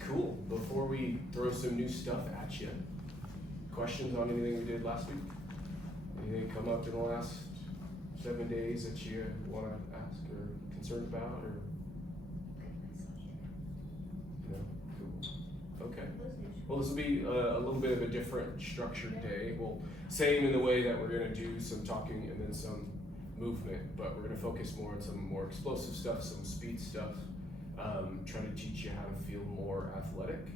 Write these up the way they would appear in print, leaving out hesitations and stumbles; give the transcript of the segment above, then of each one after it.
Cool. Before we throw some new stuff at you, questions on anything we did last week? Anything come up in the last 7 days that you want to ask or concerned about, or? No? Cool. Okay. Well, this will be a little bit of a different structured day. Well, same in the way that we're going to do some talking and then some movement, but we're going to focus more on some more explosive stuff, some speed stuff, trying to teach you how to feel more athletic.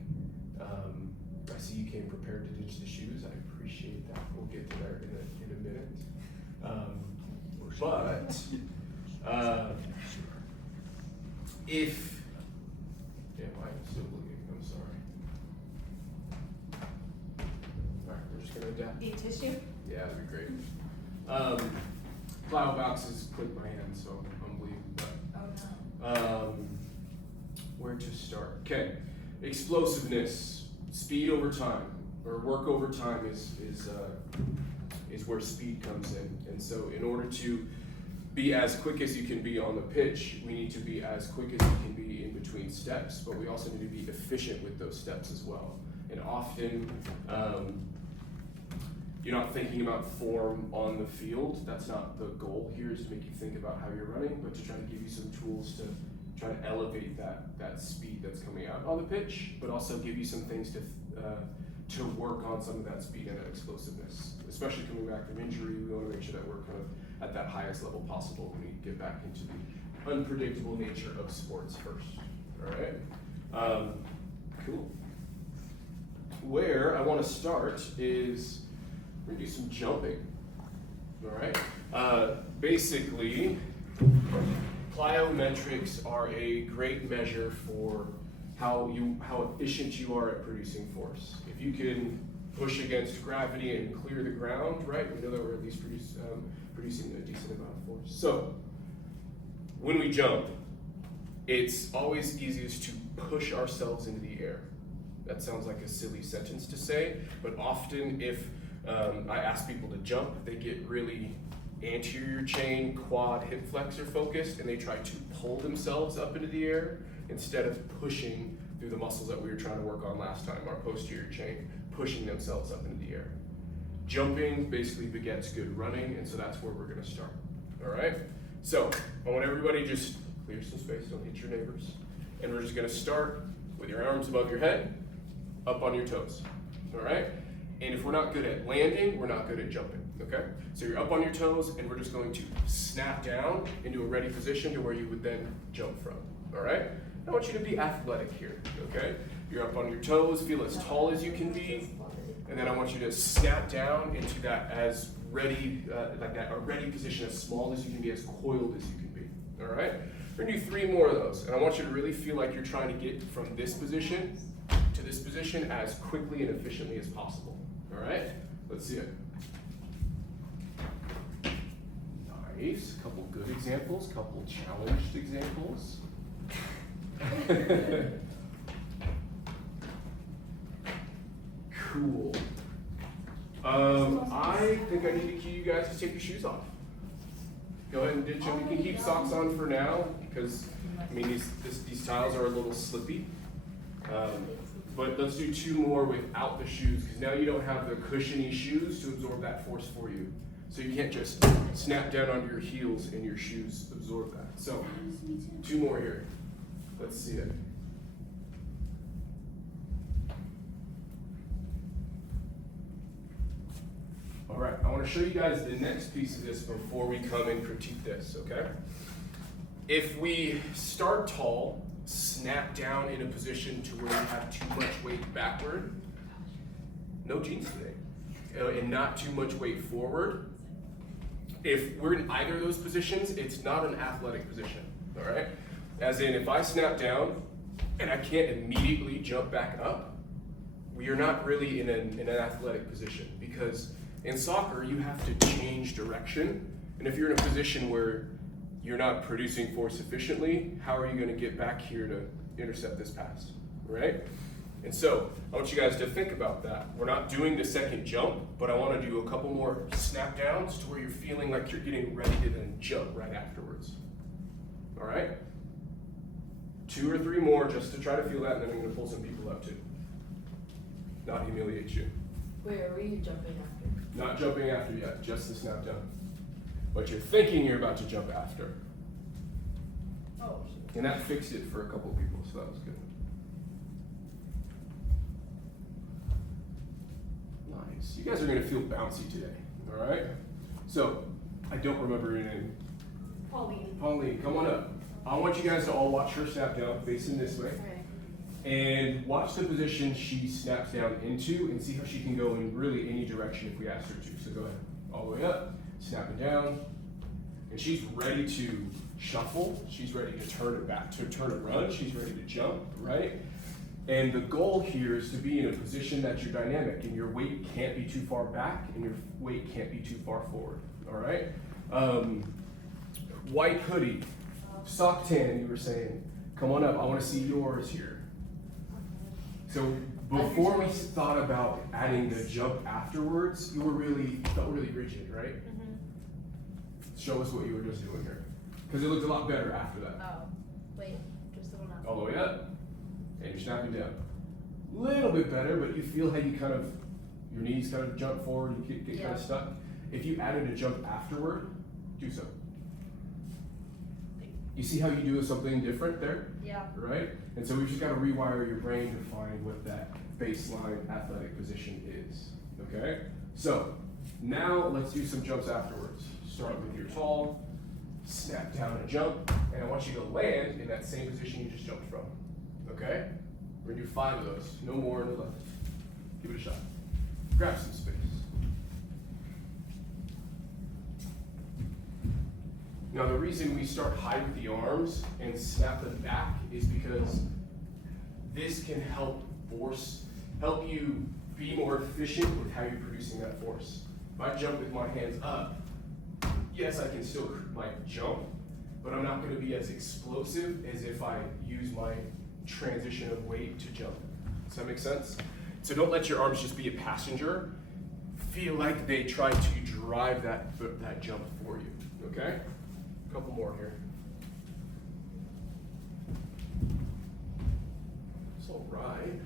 I see you came prepared to ditch the shoes. I appreciate that. We'll get to that in a minute. If, yeah, I'm still looking, I'm sorry. All right, we're just gonna adapt. Need tissue? Yeah, that'd be great. Plyo boxes clipped my hand, so I'm bleeding, but. Oh no. Where to start? Okay, explosiveness, speed over time, or work over time is where speed comes in. And so in order to be as quick as you can be on the pitch, we need to be as quick as you can be in between steps, but we also need to be efficient with those steps as well. And often, you're not thinking about form on the field. That's not the goal here, is to make you think about how you're running, but to try to give you some tools to try to elevate that speed that's coming out on the pitch, but also give you some things to work on some of that speed and that explosiveness. Especially coming back from injury, we want to make sure that we're kind of at that highest level possible when we get back into the unpredictable nature of sports first. All right, cool. Where I want to start is we're gonna do some jumping. All right, basically, plyometrics are a great measure for how efficient you are at producing force. If you can push against gravity and clear the ground, right, we know that we're at least producing a decent amount of force. So when we jump, it's always easiest to push ourselves into the air. That sounds like a silly sentence to say, but often if I ask people to jump, they get really anterior chain, quad, hip flexor focused, and they try to pull themselves up into the air instead of pushing through the muscles that we were trying to work on last time, our posterior chain, pushing themselves up into the air. Jumping basically begets good running, and so that's where we're gonna start, all right? So I want everybody just clear some space, don't hit your neighbors, and we're just gonna start with your arms above your head, up on your toes, all right? And if we're not good at landing, we're not good at jumping, okay? So you're up on your toes, and we're just going to snap down into a ready position to where you would then jump from, all right? I want you to be athletic here, okay? You're up on your toes, feel as tall as you can be, and then I want you to snap down into that as ready, a ready position, as small as you can be, as coiled as you can be, all right? We're gonna do 3 more of those, and I want you to really feel like you're trying to get from this position to this position as quickly and efficiently as possible, all right? Let's see it. Nice, couple good examples, couple challenged examples. Cool. I think I need to cue you guys to take your shoes off. Go ahead and ditch them. You can keep socks on for now because I mean these tiles are a little slippy. But let's do 2 more without the shoes because now you don't have the cushiony shoes to absorb that force for you. So you can't just snap down onto your heels and your shoes absorb that. So 2 more here. Let's see it. All right, I want to show you guys the next piece of this before we come and critique this, okay? If we start tall, snap down in a position to where we have too much weight backward, no jeans today, and not too much weight forward, if we're in either of those positions, it's not an athletic position, all right? As in, if I snap down and I can't immediately jump back up, we are not really in an athletic position because in soccer, you have to change direction. And if you're in a position where you're not producing force efficiently, how are you going to get back here to intercept this pass, right? And so I want you guys to think about that. We're not doing the second jump, but I want to do a couple more snap downs to where you're feeling like you're getting ready to then jump right afterwards. All right? 2 or 3 more just to try to feel that, and then I'm gonna pull some people up too. Not humiliate you. Wait, are we jumping after? Not jumping after yet, just the snap down. But you're thinking you're about to jump after. Oh. And that fixed it for a couple of people, so that was good. Nice. You guys are gonna feel bouncy today, all right? So, I don't remember your name. Pauline. Pauline, come on up. I want you guys to all watch her snap down, facing this way. And watch the position she snaps down into and see how she can go in really any direction if we ask her to. So go ahead, all the way up, snapping down. And she's ready to shuffle. She's ready to turn it back, to turn and run. She's ready to jump, right? And the goal here is to be in a position that you're dynamic and your weight can't be too far back and your weight can't be too far forward, all right? White hoodie, sock tan, you were saying. Come on up, I wanna see yours here. So before we thought about adding the jump afterwards, you felt really rigid, right? Mm-hmm. Show us what you were just doing here. Because it looked a lot better after that. Oh, wait, just a little up. All the way up, and you're snapping down. Little bit better, but you feel how you kind of, your knees kind of jump forward, you get kind of stuck. If you added a jump afterward, do so. You see how you do something different there? Yeah. Right? And so we've just got to rewire your brain to find what that baseline athletic position is. Okay? So now let's do some jumps afterwards. Start with your tall, snap down and jump, and I want you to land in that same position you just jumped from. Okay? We're gonna do 5 of those. No more, no less. Give it a shot. Grab some space. Now the reason we start high with the arms and snap them back is because this can help you be more efficient with how you're producing that force. If I jump with my hands up, yes, I can still jump, but I'm not gonna be as explosive as if I use my transition of weight to jump. Does that make sense? So don't let your arms just be a passenger. Feel like they try to drive that jump for you, okay? A couple more here. It's all right.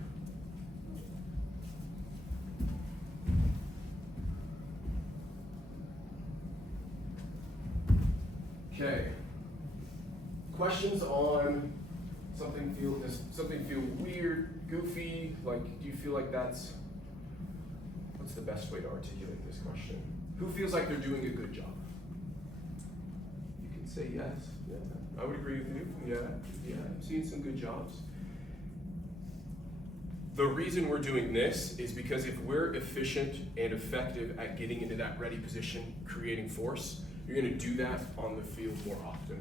Okay. Questions on something feel weird, goofy? Like, do you feel like what's the best way to articulate this question? Who feels like they're doing a good job? You can say yes. Yeah, I would agree with you. Yeah, I'm seeing some good jobs. The reason we're doing this is because if we're efficient and effective at getting into that ready position, creating force, you're gonna do that on the field more often.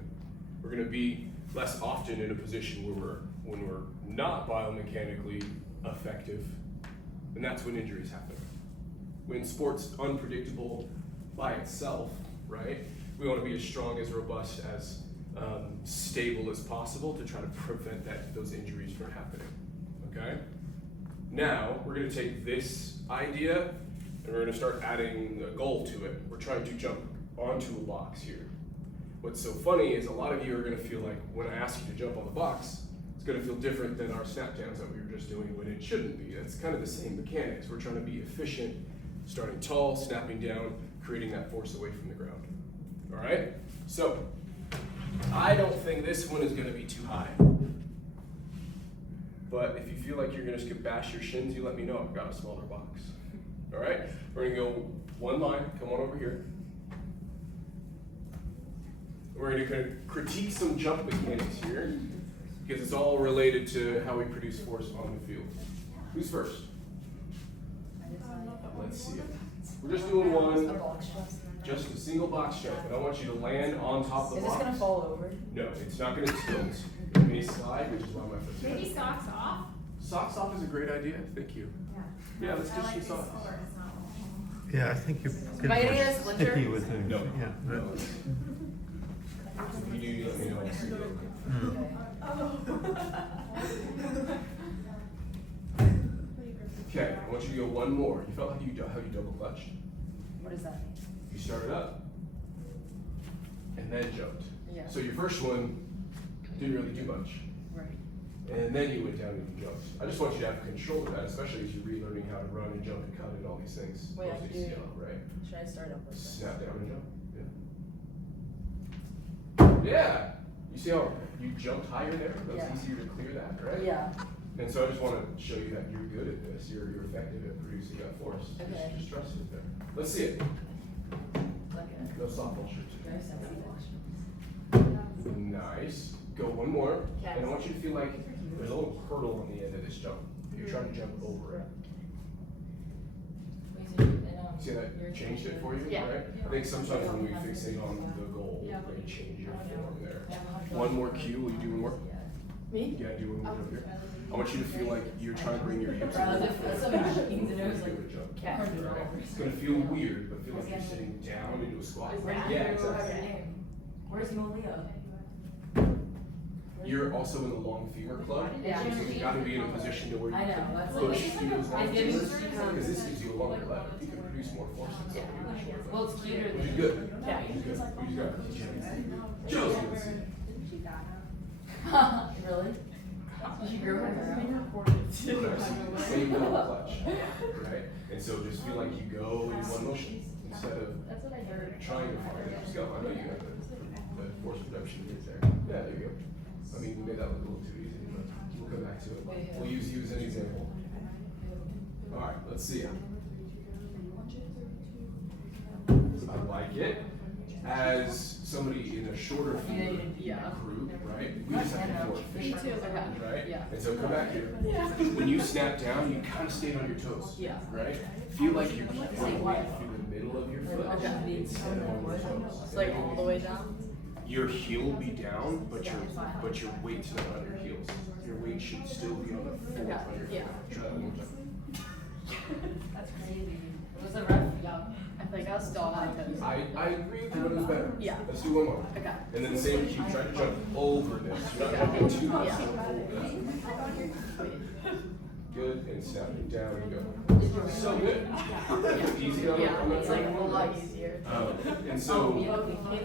We're gonna be less often in a position where when we're not biomechanically effective, and that's when injuries happen. When sport's unpredictable by itself, right? We want to be as strong, as robust, as stable as possible to try to prevent those injuries from happening, okay? Now, we're gonna take this idea and we're gonna start adding a goal to it. We're trying to jump onto a box here. What's so funny is a lot of you are gonna feel like when I ask you to jump on the box, it's gonna feel different than our snap downs that we were just doing when it shouldn't be. It's kind of the same mechanics. We're trying to be efficient, starting tall, snapping down, creating that force away from the ground. All right? So, I don't think this one is gonna be too high. But if you feel like you're gonna bash your shins, you let me know. I've got a smaller box. All right? We're gonna go one line, come on over here. We're going to kind of critique some jump mechanics here because it's all related to how we produce force on the field. Who's first? Let's see it. We're just doing one, just a single box jump, and I want you to land on top of the box. Is this gonna fall over? No, it's not going to tilt. It may slide, which is why my foot's Maybe socks off? Socks off is a great idea. Thank you. Yeah, let's do some socks. Yeah, I think you're Am I gonna get a splinter? sticky with it. No. Yeah. No. If you do, let me know. I'll see you. Okay, I want you to go one more. You felt like how you double clutched. What does that mean? You started up and then jumped. Yeah. So your first one didn't really do much. Right. and then you went down and you jumped. I just want you to have control of that, especially as you're relearning how to run and jump and cut and all these things. Wait, I Post do- ACL, right? Should I start up with this? Snap down and jump. Yeah. Yeah. You see how you jumped higher there? That's Yeah. easier to clear that, right? Yeah. And so I just want to show you that you're good at this. You're effective at producing that force. Okay. Just trust it there. Let's see it. Okay. No softball shirts. Very sexy. Nice. Go one more. Okay. And I want you to feel like there's a little hurdle on the end of this jump. You're trying to jump over it. See how that changed it for you, Yeah. right? I think sometimes when we fixate on the goal, we change your form there. One more cue. Will you do one more? Me? Yeah, do one more up here. I want you to feel like you're trying to bring your hips Rather over. than feel some machines and it was like, Good jump. cat. Right? It's gonna feel weird, but feel like you're sitting down into a squat. Yeah, exactly. Where's Malia? You're also in the long femur club. Yeah. So you gotta be in a position to where you I know, can that's push like- through those long I did- femurs, because this gives you a longer leg. You can produce more force than some people with short Well, legs. it's cuter Which is than. good. Yeah. Which is good. We just gotta teach you. Joe's gonna see it. Really? Did you grow her hair out? Same little clutch, right? And so just feel like you go in one motion instead of That's what I heard. trying to find it. Just go. I know you got the force production is there. Yeah, there you go. I mean, we made that look a little too easy, but we'll come back to it. We'll use you as an example. All right, let's see. I like it. As somebody in a shorter field group, right? We just have to be more efficient, right? Yeah. And so come back here. When you snap down, you kind of stay on your toes, Yeah. right? Feel like you're keeping weight through the middle of your foot instead of on your toes. It's like all the way down? Your heel will be down, but your weight's not on your heels. Your weight should still be on the floor Okay. of your Yeah. foot. Try that one more time. That's crazy. Was it rough? Yeah. I think I was still on my toes. I agree with you, but it was better. Yeah. Let's do one more. Okay. And then the same cue, try to jump over this. You're not jumping too much, Yeah. jump over this. Good, and snap it down and go. So good. Easy on Yeah, the it's like a lot easier. And so,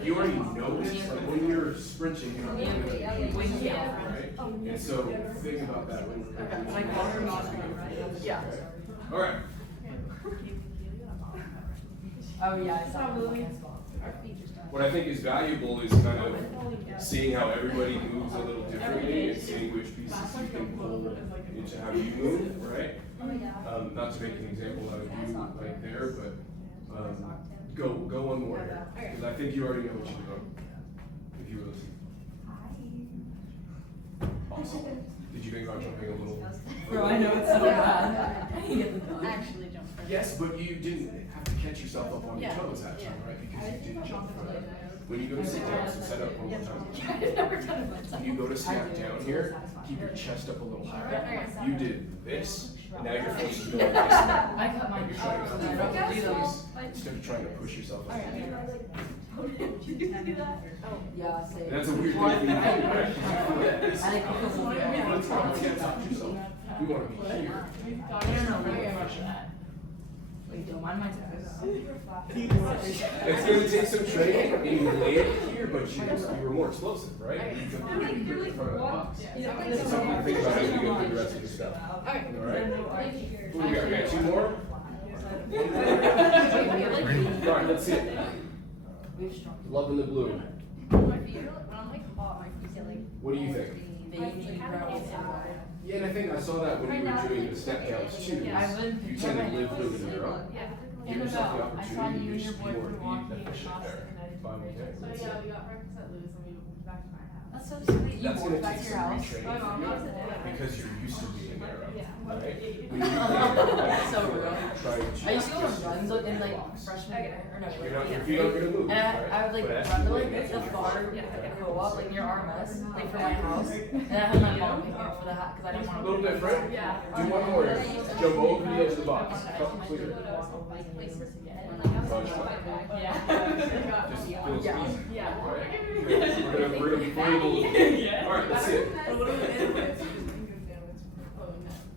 you already know this, like when you're sprinting, you're not going to right? And so, think about that when we're Okay. like Yeah. All right. Oh, yeah, I saw it. What I think is valuable is kind of seeing how everybody moves a little differently and seeing which pieces you can pull into how you move, right? Not to make an example out of you right there, but go one more here, because I think you already know what you're doing. If you were listening. Awesome. Did you think about jumping a little? Bro, I know it's so bad. I can get the done. Actually jumped. Yes, but you didn't have to catch yourself up on your toes that time, right? Because you didn't jump from it. When you go to sit down, so set up one more time. I've never done it. When you go to snap down here, keep your chest up a little higher. You did this, and now you're forced to go like this. I cut my You're trying to cut I don't do your those. face instead of trying to push yourself up. Did you do that? Yeah, same. And that's a weird thing to do, right? Because you feel like this. I think because of You can't touch yourself. We want to be here. I don't know where you're rushing at. Wait, don't mind my toes. It's going to take some training, and you landed here, but you were more explosive, right? You completely gripped in front of that box. So something to think about as we go through the rest of your stuff. All right? Who we got? We got two more? All right, let's see it. Loving the blue. My feet are when I'm like hot, my feet get like. What do you think? Baby girls. Yeah, and I think I saw that when you were doing the step downs too. Yeah, I wouldn't You picture tend to my live nose. through the neuro. Yeah. Give yourself the I saw opportunity you to and just your be more boyfriend walking efficient across there. the Connecticut Fine, Bridge. okay, So let's see. yeah, we got breakfast at Lou's and we moved back to my house. That's so sweet. You That's walked gonna back take to your some house. retraining My mom for loves it. you because you're used to being there, Yeah. right? When you That's so real. try to I used to go on just runs in like box. freshman year, or no, You're not, your feet aren't gonna move, and right? I would like But as run you to land, like that's the what bar, you're go up like near RMS, like for my house, and I had my mom pick me up for the hat because I didn't a want to. little different. Yeah. Do one more. Jump over the edge of the box. Cut clear. Bunch up. Yeah. Just feels Yeah. easy. Yeah. Right? We're gonna play a little. Yeah. All right, let's see it. A little bit anyways.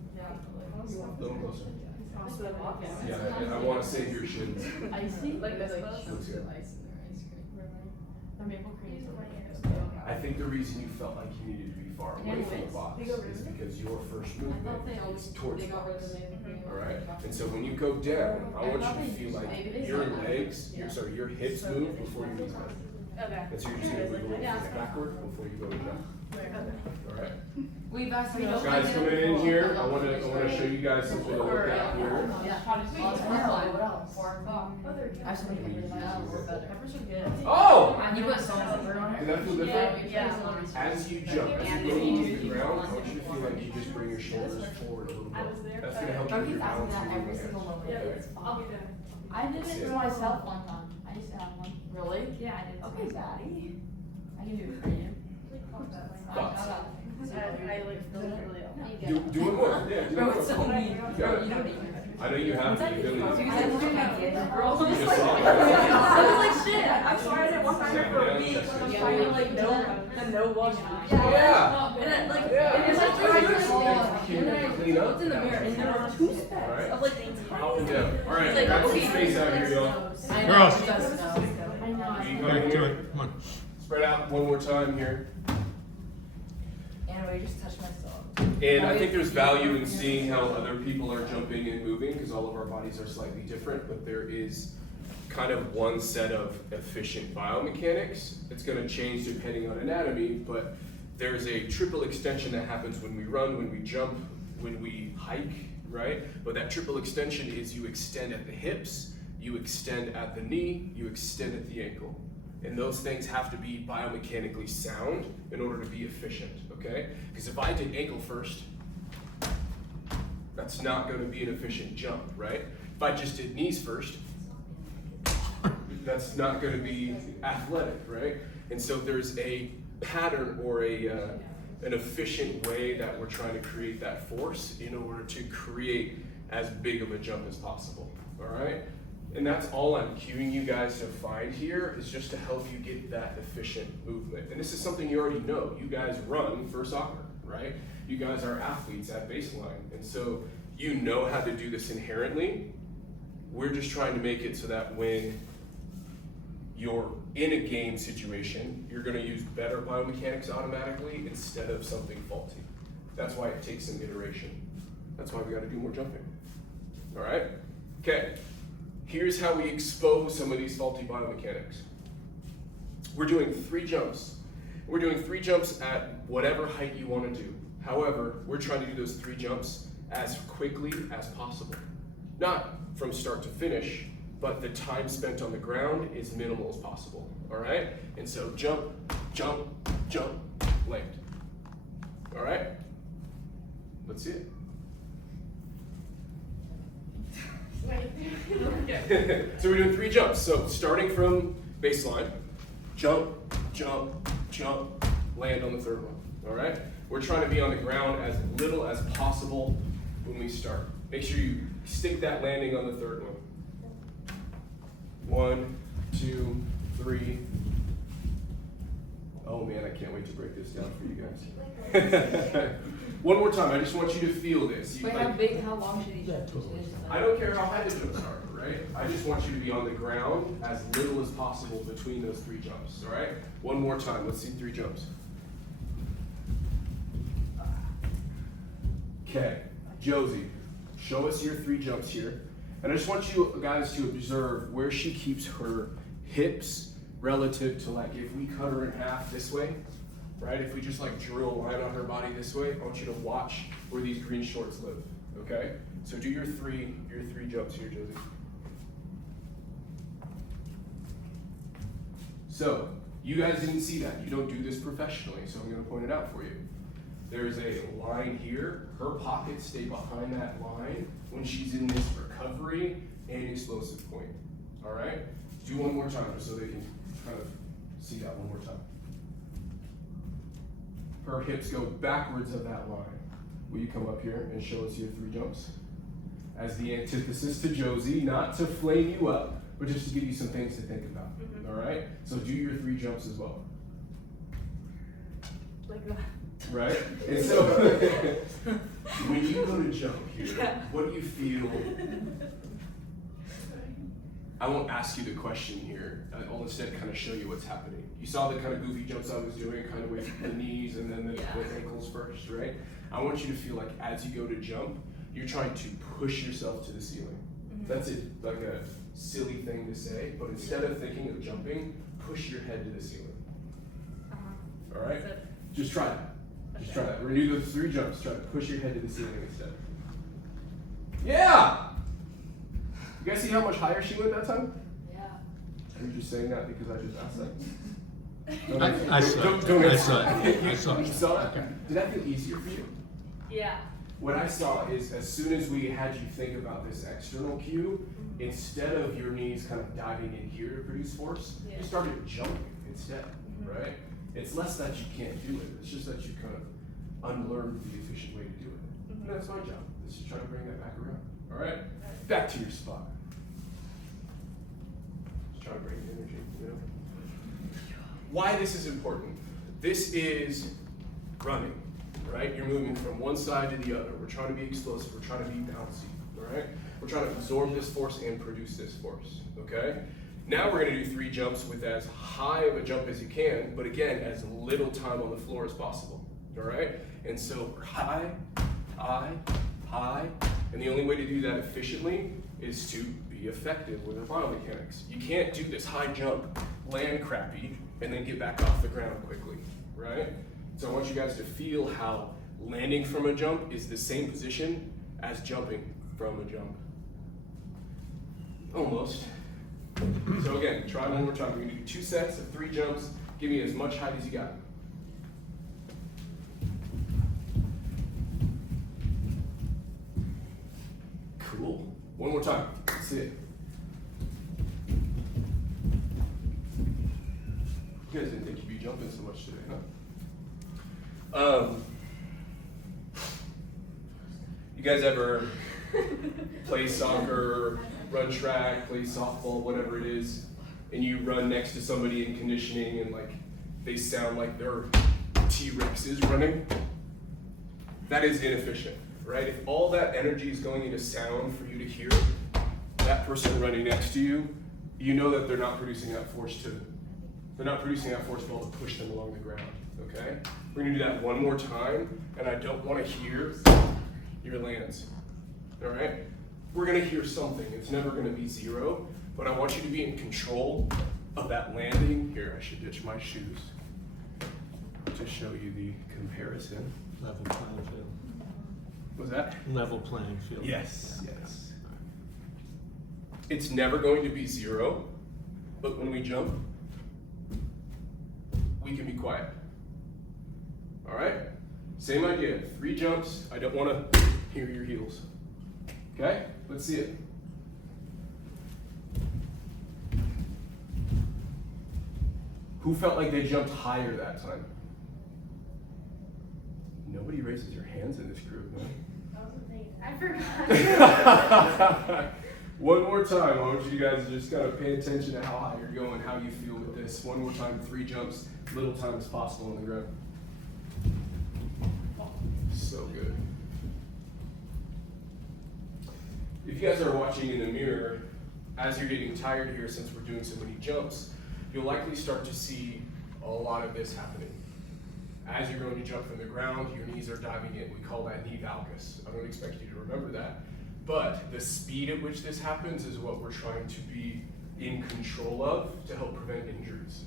A little closer. Yeah, I want to save your shins. Icy? Like this close? Let's hear it. Ice in there, ice cream. The maple cream is really good. I think the reason you felt like you needed to be far away from the box is because your first movement is towards the box. Alright? And so when you go down, I want you to feel like your hips move before your knees move. Okay. And so you're just gonna wiggle your feet backward before you go to jump. Alright? We've asked Guys coming in here, I wanna show you guys something to look at here. Oh! And you put so much sugar on Did it. that feel different? Yeah. As you jump, as you go to the ground, I want you to feel like you just bring your shoulders forward a little bit. That's gonna help you with your He's asking balance. that and every your single hands. moment. Yeah, Okay. I'll be there. I did it for myself one time. I used to have one. Really? Yeah, I did. Okay, daddy. I can do it for you. Thoughts? I like feel it really well. Do one more. Yeah, do Bro, one it's so more. mean. You got Bro, it. you don't need I know you have the ability. I was You just like, saw it. I was like, shit. I'm sorry I didn't walk around here for a week. I'm trying to like no wash. Yeah. And it like, Yeah. and it's like Clean I up. looked in the mirror and there were two specks of like Up and down. All right, Like, grab some okay. space out here, y'all. I know, Girls. she does know. I know. You Back come to here. it, come on. Spread out one more time here. Anyway, just touch myself. And I think there's value in seeing how other people are jumping and moving because all of our bodies are slightly different, but there is kind of one set of efficient biomechanics. It's going to change depending on anatomy, but there's a triple extension that happens when we run, when we jump, when we hike, right? But that triple extension is you extend at the hips, you extend at the knee, you extend at the ankle. And those things have to be biomechanically sound in order to be efficient, okay? Because if I did ankle first, that's not going to be an efficient jump, right? If I just did knees first, that's not going to be athletic, right? And so there's a pattern or an efficient way that we're trying to create that force in order to create as big of a jump as possible, all right? And that's all I'm cueing you guys to find here is just to help you get that efficient movement. And this is something you already know. You guys run for soccer, right? You guys are athletes at baseline. And so you know how to do this inherently. We're just trying to make it so that when you're in a game situation, you're gonna use better biomechanics automatically instead of something faulty. That's why it takes some iteration. That's why we gotta do more jumping. All right? Okay. Here's how we expose some of these faulty biomechanics. We're doing 3 jumps. We're doing 3 jumps at whatever height you want to do. However, we're trying to do those 3 jumps as quickly as possible. Not from start to finish, but the time spent on the ground is minimal as possible. All right? And so jump, jump, jump, land. All right? Let's see it. So we're doing 3 jumps. So starting from baseline, jump, jump, jump, land on the 3rd one. All right? We're trying to be on the ground as little as possible when we start. Make sure you stick that landing on the 3rd one. 1, 2, 3. Oh man, I can't wait to break this down for you guys. One more time, I just want you to feel this. Wait, how long should these jumps be? I don't care how high the jumps are, right? I just want you to be on the ground as little as possible between those 3 jumps, all right? One more time, let's see 3 jumps. Okay, Josie, show us your 3 jumps here. And I just want you guys to observe where she keeps her hips relative to like if we cut her in half this way, right? If we just like drill a line on her body this way, I want you to watch where these green shorts live, okay? So do your 3 jumps here, Josie. So, you guys didn't see that. You don't do this professionally, so I'm gonna point it out for you. There's a line here. Her pockets stay behind that line when she's in this recovery and explosive point, all right? Do one more time just so they can kind of see that one more time. Her hips go backwards of that line. Will you come up here and show us your 3 jumps? As the antithesis to Josie, not to flame you up, but just to give you some things to think about, all right? So do your 3 jumps as well. Like that. Right? And so, when you go to jump here, what do you feel? I won't ask you the question here. I'll instead kind of show you what's happening. You saw the kind of goofy jumps I was doing, kind of with the knees and then the ankles first, right? I want you to feel like as you go to jump, you're trying to push yourself to the ceiling. That's like a silly thing to say, but instead of thinking of jumping, push your head to the ceiling. All right? Just try that. Just try that. We're gonna do those 3 jumps. Try to push your head to the ceiling instead. Yeah! You guys see how much higher she went that time? Yeah. Are you just saying that because I just asked that? I saw it. I saw it. I saw it. You saw it? Did that feel easier for you? Yeah. What I saw is as soon as we had you think about this external cue, instead of your knees kind of diving in here to produce force, you started jumping instead, right? It's less that you can't do it, it's just that you kind of unlearned the efficient way to do it. And that's my job, is to try to bring that back around. All right? Back to your spot. Just try to bring the energy, you know? Why this is important. This is running, right? You're moving from one side to the other. We're trying to be explosive, we're trying to be bouncy, all right? We're trying to absorb this force and produce this force, okay? Now we're gonna do 3 jumps with as high of a jump as you can, but again, as little time on the floor as possible, all right? And so we're high, high, high, and the only way to do that efficiently is to be effective with our biomechanics. You can't do this high jump, land crappy, and then get back off the ground quickly, right? So I want you guys to feel how landing from a jump is the same position as jumping from a jump. Almost. So again, try one more time. We're gonna do 2 sets of 3 jumps. Give me as much height as you got. Cool. One more time. That's it. You guys didn't think you'd be jumping so much today, huh? You guys ever play soccer, run track, play softball, whatever it is, and you run next to somebody in conditioning and like they sound like they're T-Rexes running? That is inefficient, right? If all that energy is going into sound for you to hear that person running next to you, you know that they're not producing that force to be able to push them along the ground, okay? We're gonna do that one more time, and I don't wanna hear your lands, all right? We're gonna hear something. It's never gonna be 0, but I want you to be in control of that landing. Here, I should ditch my shoes to show you the comparison. Level playing field. Was that? Level playing field. Yes, yes. It's never going to be 0, but when we jump, we can be quiet. All right? Same idea, 3 jumps. I don't wanna hear your heels. Okay, let's see it. Who felt like they jumped higher that time? Nobody raises your hands in this group, man. I forgot. One more time, I want you guys to just kind of pay attention to how high you're going, how you feel with this. One more time, 3 jumps, little time as possible on the ground. So good. If you guys are watching in the mirror, as you're getting tired here since we're doing so many jumps, you'll likely start to see a lot of this happening. As you're going to jump from the ground, your knees are diving in. We call that knee valgus. I don't expect you to remember that. But the speed at which this happens is what we're trying to be in control of to help prevent injuries.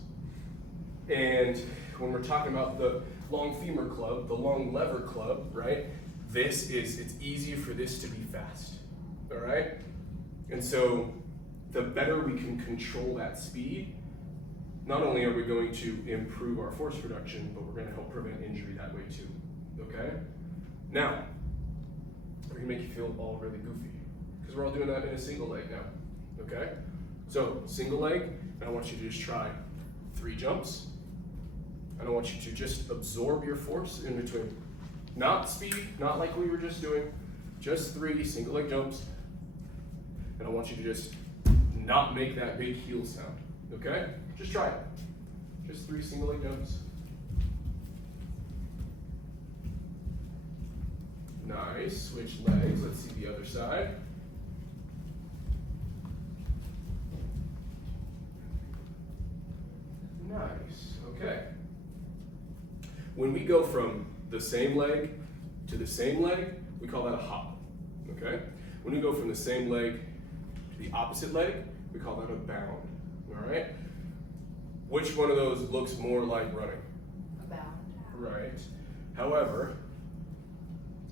And when we're talking about the long femur club, the long lever club, right? It's easy for this to be fast, all right? And so the better we can control that speed, not only are we going to improve our force production, but we're going to help prevent injury that way too, okay? Now, we're going to make you feel all really goofy, because we're all doing that in a single leg now, okay? So, single leg, and I want you to just try 3 jumps, and I want you to just absorb your force in between. Not speed, not like we were just doing, just 3 single leg jumps, and I want you to just not make that big heel sound, okay? Just try it. Just 3 single leg jumps. Nice, switch legs, let's see the other side. Nice, okay. When we go from the same leg to the same leg, we call that a hop, okay? When we go from the same leg to the opposite leg, we call that a bound, all right? Which one of those looks more like running? A bound. Right. However,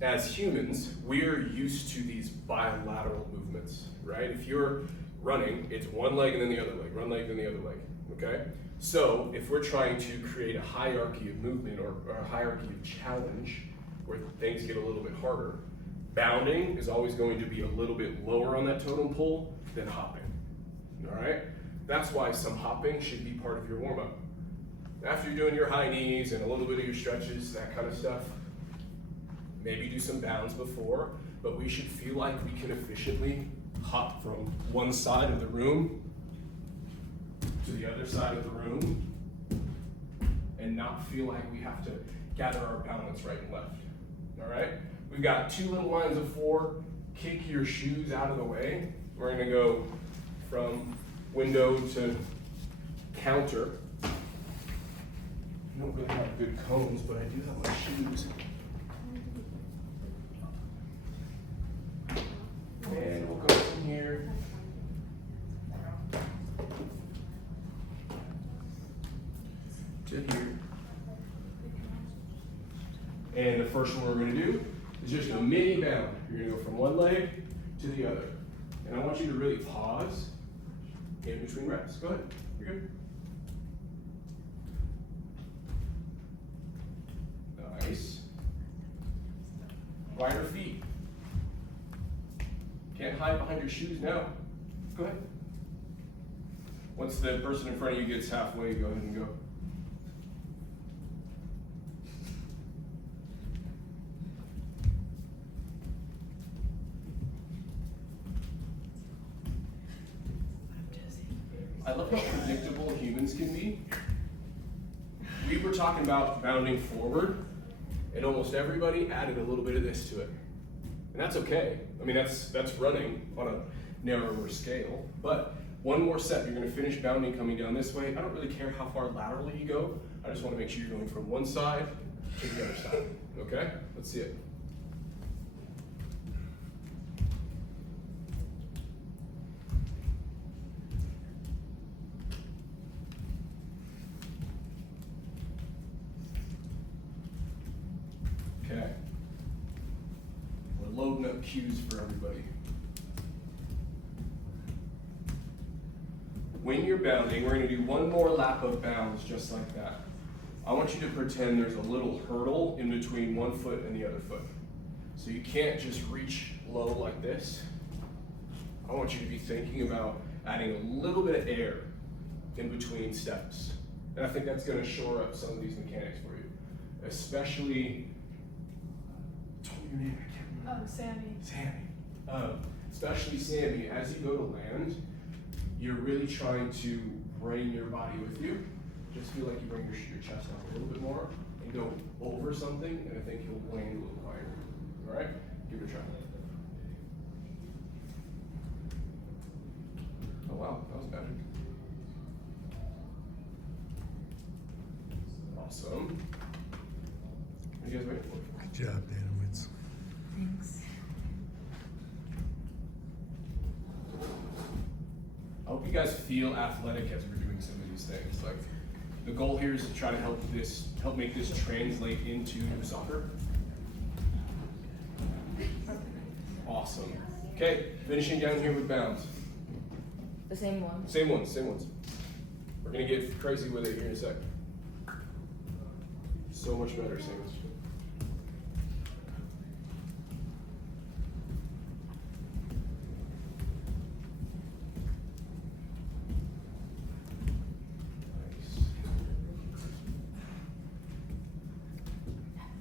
as humans, we're used to these bilateral movements, right? If you're running, it's one leg and then the other leg, one leg then the other leg, okay? So if we're trying to create a hierarchy of movement or a hierarchy of challenge where things get a little bit harder, bounding is always going to be a little bit lower on that totem pole than hopping, all right? That's why some hopping should be part of your warm-up. After you're doing your high knees and a little bit of your stretches, that kind of stuff, maybe do some bounds before, but we should feel like we can efficiently hop from one side of the room to the other side of the room and not feel like we have to gather our balance right and left, all right? We've got 2 little lines of 4. Kick your shoes out of the way. We're gonna go from window to counter. I don't really have good cones, but I do have my shoes. And we'll go from here. To here. And the first one we're going to do is just a mini bound. You're going to go from one leg to the other. And I want you to really pause in between reps. Go ahead. You're good. Nice. Wider feet. Can't hide behind your shoes now. Go ahead. Once the person in front of you gets halfway, go ahead and go. I love how predictable humans can be. We were talking about bounding forward, and almost everybody added a little bit of this to it. And that's okay. I mean, that's running on a narrower scale. But one more set, you're gonna finish bounding coming down this way. I don't really care how far laterally you go. I just wanna make sure you're going from one side to the other side, okay? Let's see it. Okay. We're loading up cues for everybody. When you're bounding, we're gonna do one more lap of bounds just like that. I want you to pretend there's a little hurdle in between one foot and the other foot. So you can't just reach low like this. I want you to be thinking about adding a little bit of air in between steps. And I think that's gonna shore up some of these mechanics for you. Especially, tell me your name, I can't remember. Sammy. Sammy. Especially Sammy, as you go to land, you're really trying to bring your body with you. Just feel like you bring your chest up a little bit more and go over something, and I think you'll land a little higher. All right? Give it a try. Oh wow, that was magic. Awesome. What are you guys waiting for? Good job, Danowitz. Thanks. I hope you guys feel athletic as we're doing some of these things. Like, the goal here is to try to help make this translate into soccer. Awesome. Okay, finishing down here with bounds. The same one. Same ones. We're gonna get crazy with it here in a sec. So much better, same ones.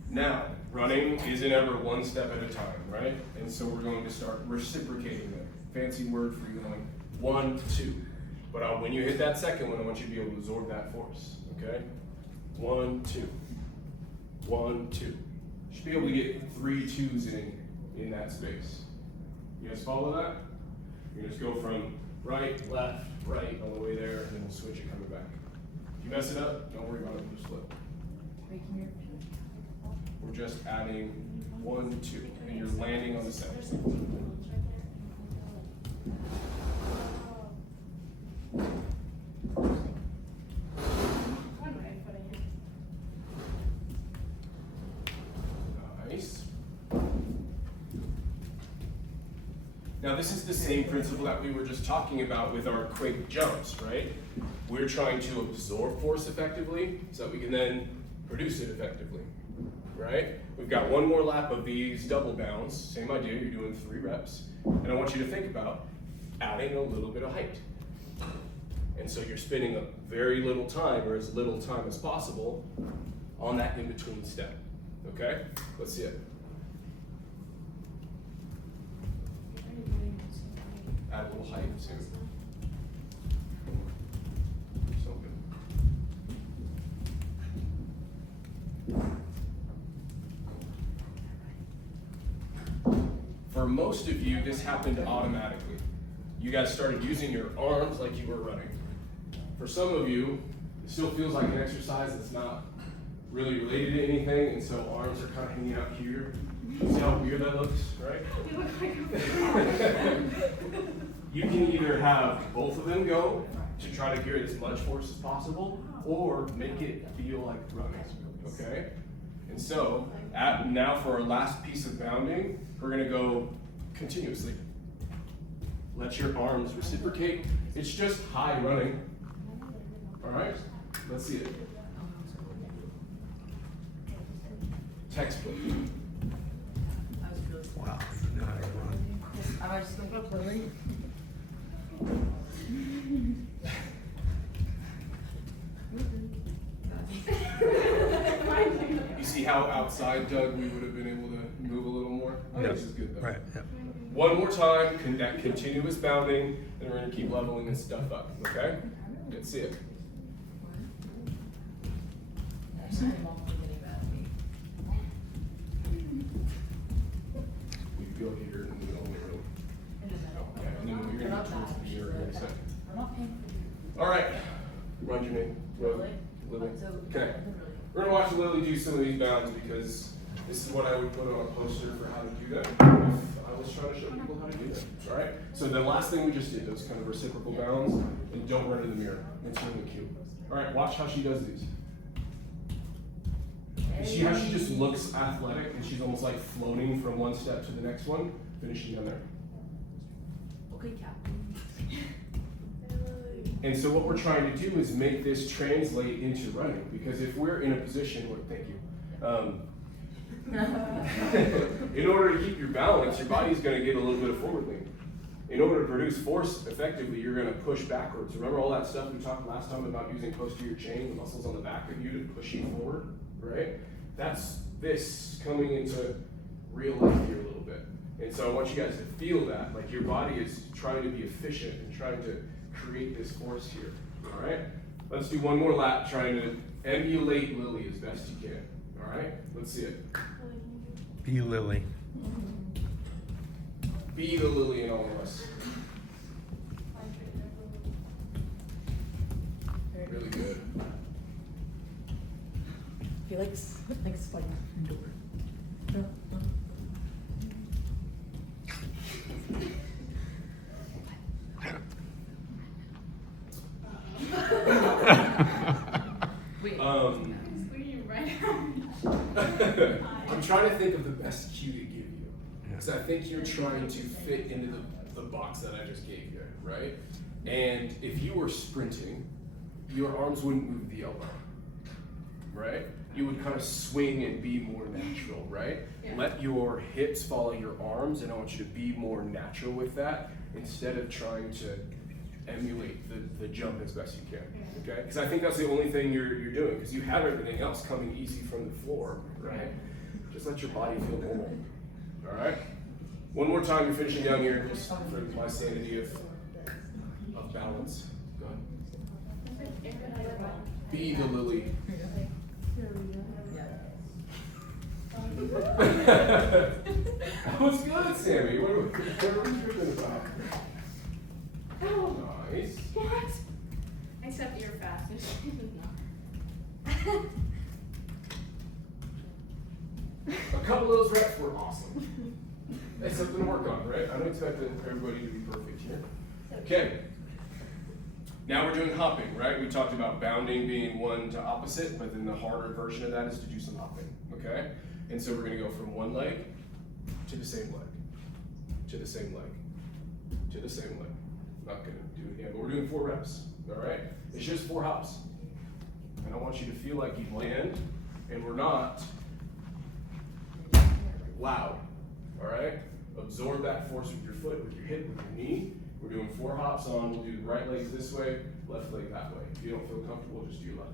Now, running isn't ever one step at a time, right? And so we're going to start reciprocating that. Fancy word for you going 1, 2. But when you hit that second one, I want you to be able to absorb that force, okay? 1, 2. 1, 2. You should be able to get 3 2s in that space. You guys follow that? You're gonna just go from right, left, right, all the way there, and then we'll switch it coming back. you mess it up, don't worry about it, we'll just flip. We're just adding 1, 2, and you're landing on the center. Nice. Now this is the same principle that we were just talking about with our quick jumps, right? We're trying to absorb force effectively so that we can then produce it effectively, right? We've got one more lap of these double bounds, same idea, you're doing 3 reps. And I want you to think about adding a little bit of height. And so you're spending a very little time, or as little time as possible, on that in-between step, okay? Let's see it. Add a little height too. So good. For most of you, this happened automatically. You guys started using your arms like you were running. For some of you, it still feels like an exercise that's not really related to anything, and so arms are kind of hanging out here. See how weird that looks, right? You look like a You can either have both of them go to try to carry as much force as possible, or make it feel like running, okay? And so, now for our last piece of bounding, we're gonna go continuously. Let your arms reciprocate. It's just high running. All right, let's see it. Textbook. Wow, you know how to run. I was just gonna go Lily. You see how outside, Doug, we would have been able to move a little more? I think Yeah. this is good though. Right, yeah. One more time, that continuous bounding, and we're gonna keep leveling this stuff up, okay? Let's see it. We feel here in the middle of the room. Okay, and then you're gonna go towards the mirror in a second. All right, run your name. Lily. Okay. We're gonna watch Lily do some of these bounds because this is what I would put on a poster for how to do them if I was trying to show people how to do them. All right. So the last thing we just did, those kind of reciprocal bounds, and don't run to the mirror. That's really cute. All right. Watch how she does these. You see how she just looks athletic and she's almost like floating from one step to the next one, finishing down there. Okay, Captain. And so what we're trying to do is make this translate into running, because if we're in a position where, thank you, in order to keep your balance, your body's going to get a little bit of forward lean. In order to produce force effectively, you're going to push backwards. Remember all that stuff we talked last time about using posterior chain, the muscles on the back of you to push you forward, right? That's this coming into real life here a little bit. And so I want you guys to feel that, like your body is trying to be efficient and trying to create this force here, all right? Let's do one more lap trying to emulate Lily as best you can, all right? Let's see it. Be Lily. Be the Lily in all of us. Really good. He likes like indoor. I'm trying to think of the best cue to give you. Because I think you're trying to fit into the box that I just gave you, right? And if you were sprinting, your arms wouldn't move the elbow, right? You would kind of swing and be more natural, right? Yeah. Let your hips follow your arms, and I want you to be more natural with that instead of trying to emulate the jump as best you can, okay? Because I think that's the only thing you're doing, because you have everything else coming easy from the floor, right? Just let your body feel normal, all right? One more time, you're finishing down here, just for my sanity of balance. Go ahead. Be the Lily. That was good, Sammy. What are we tripping about? Oh, Nice. what? Except you're fast. A couple of those reps were awesome. That's something to work on, right? I don't expect everybody to be perfect here. Okay. Now we're doing hopping, right? We talked about bounding being one to opposite, but then the harder version of that is to do some hopping, okay? And so we're gonna go from one leg to the same leg, to the same leg, to the same leg. Not gonna do it again, but we're doing 4 reps, all right? It's just 4 hops. And I want you to feel like you land, and we're not loud, all right? Absorb that force with your foot, with your hip, with your knee. We're doing 4 hops on. We'll do the right leg this way, left leg that way. If you don't feel comfortable, just do left.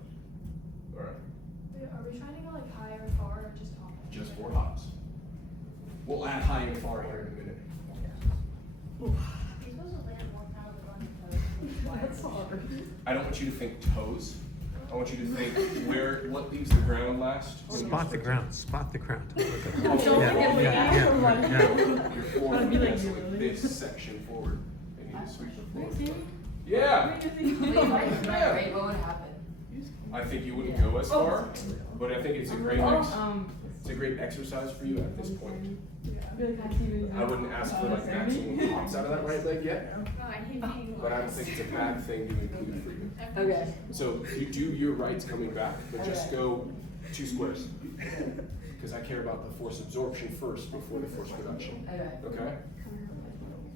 All right? Are we trying to go like high or far or just hop? Just 4 hops. We'll add high and far here in a minute. You're supposed to land more pounded on your toes. That's hard. I don't want you to think toes. I want you to think what leaves the ground last. when you're Spot the switching. ground, spot the ground. Oh, Don't Yeah, forget the yeah, ass yeah, or yeah. what. Your forward Wanna be like is you, like really? this section forward. And you just sweep it forward. See? Yeah. Wait, what would happen? I think you wouldn't go as far, but I think it's a great it's a great exercise for you at this point. I wouldn't ask for like maximum hops out of that right leg yet, Oh, I hate being but I don't think it's a bad thing to include for you. Okay. So you do your rights coming back, but just go 2 squares. Because I care about the force absorption first before the force production. Okay. Okay?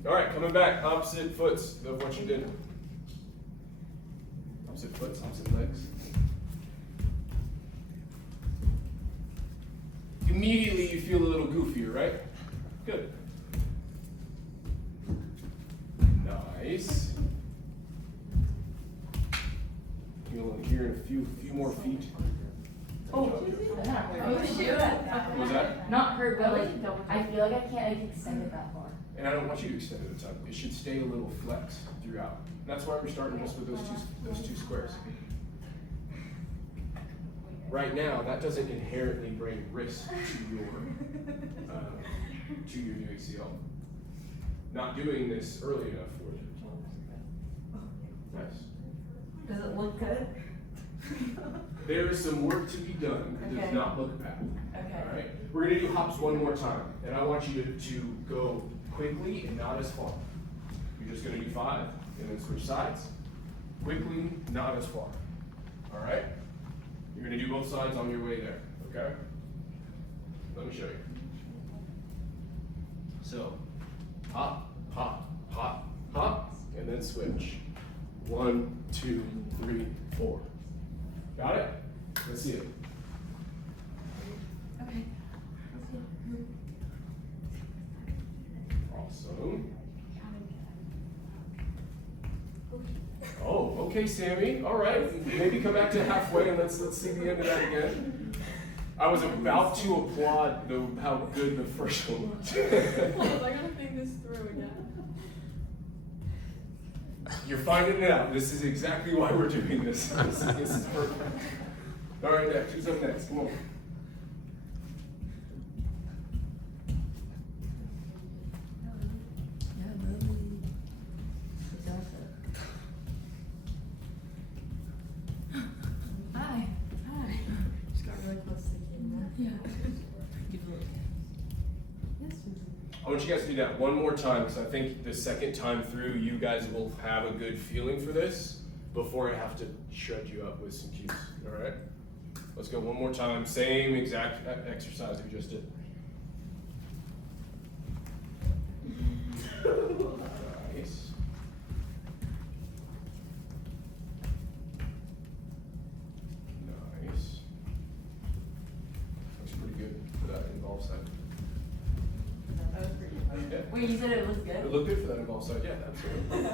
All right, coming back, opposite foots of what you did. Opposite foots, opposite legs. Immediately you feel a little goofier, right? Good. Nice. Feeling here in a few more feet. Oh, What was that? Not hurt, but like, I feel like I can't extend it that far. And I don't want you to extend it a ton. It should stay a little flex throughout. And that's why we're starting just with those two squares. Right now, that doesn't inherently bring risk to your new ACL. Not doing this early enough would. Nice. Does it look good? There is some work to be done. It does Okay. not look bad. Okay. All right. We're gonna do hops one more time, and I want you to go quickly and not as far. You're just gonna do 5, and then switch sides. Quickly, not as far. All right. You're gonna do both sides on your way there. Okay. Let me show you. So, hop, hop, hop, hop, and then switch. 1, 2, 3, 4. Got it? Let's see it. Okay. Awesome. Oh, okay, Sammy. All right. Maybe come back to halfway and let's see the end of that again. I was about to applaud how good the first one was. I gotta think this through again. You're finding it out. This is exactly why we're doing this. This is perfect. All right, next. Who's up next? Come on. Hi. Hi. Just got really close to the camera. Yeah. I want you guys to do that one more time because I think the second time through, you guys will have a good feeling for this before I have to shred you up with some cues. All right? Let's go one more time. Same exact exercise we just did. Nice. Nice. Looks pretty good for that involved side. Yeah. Wait, you said it looked good? It looked good for that involved side, yeah, absolutely.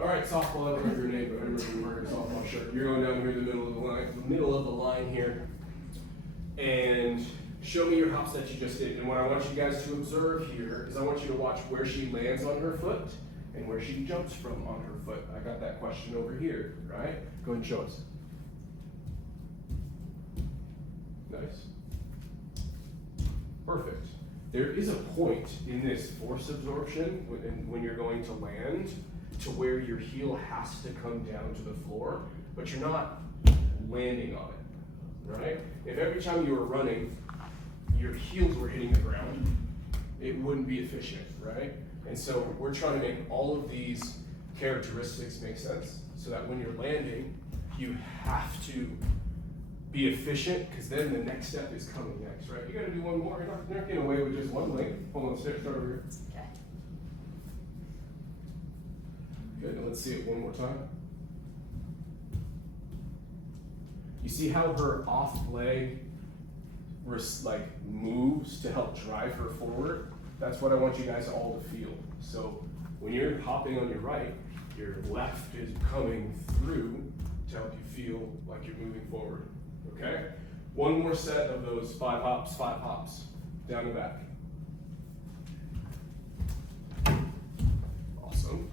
All right, softball, I don't remember your name, but I remember you wearing a softball shirt. You're going down here in the middle of the line here. And show me your hops that you just did. And what I want you guys to observe here is I want you to watch where she lands on her foot and where she jumps from on her foot. I got that question over here, right? Go ahead and show us. Nice. Perfect. There is a point in this force absorption when you're going to land to where your heel has to come down to the floor, but you're not landing on it. right? If every time you were running, your heels were hitting the ground, it wouldn't be efficient, right? And so we're trying to make all of these characteristics make sense so that when you're landing, you have to be efficient, because then the next step is coming next, right? You gotta do one more. You're not getting away with just one leg. Hold on, start over here. Okay. Good, and let's see it one more time. You see how her off leg like moves to help drive her forward? That's what I want you guys all to feel. So when you're hopping on your right, your left is coming through to help you feel like you're moving forward, okay? One more set of those 5 hops, down and back. Awesome.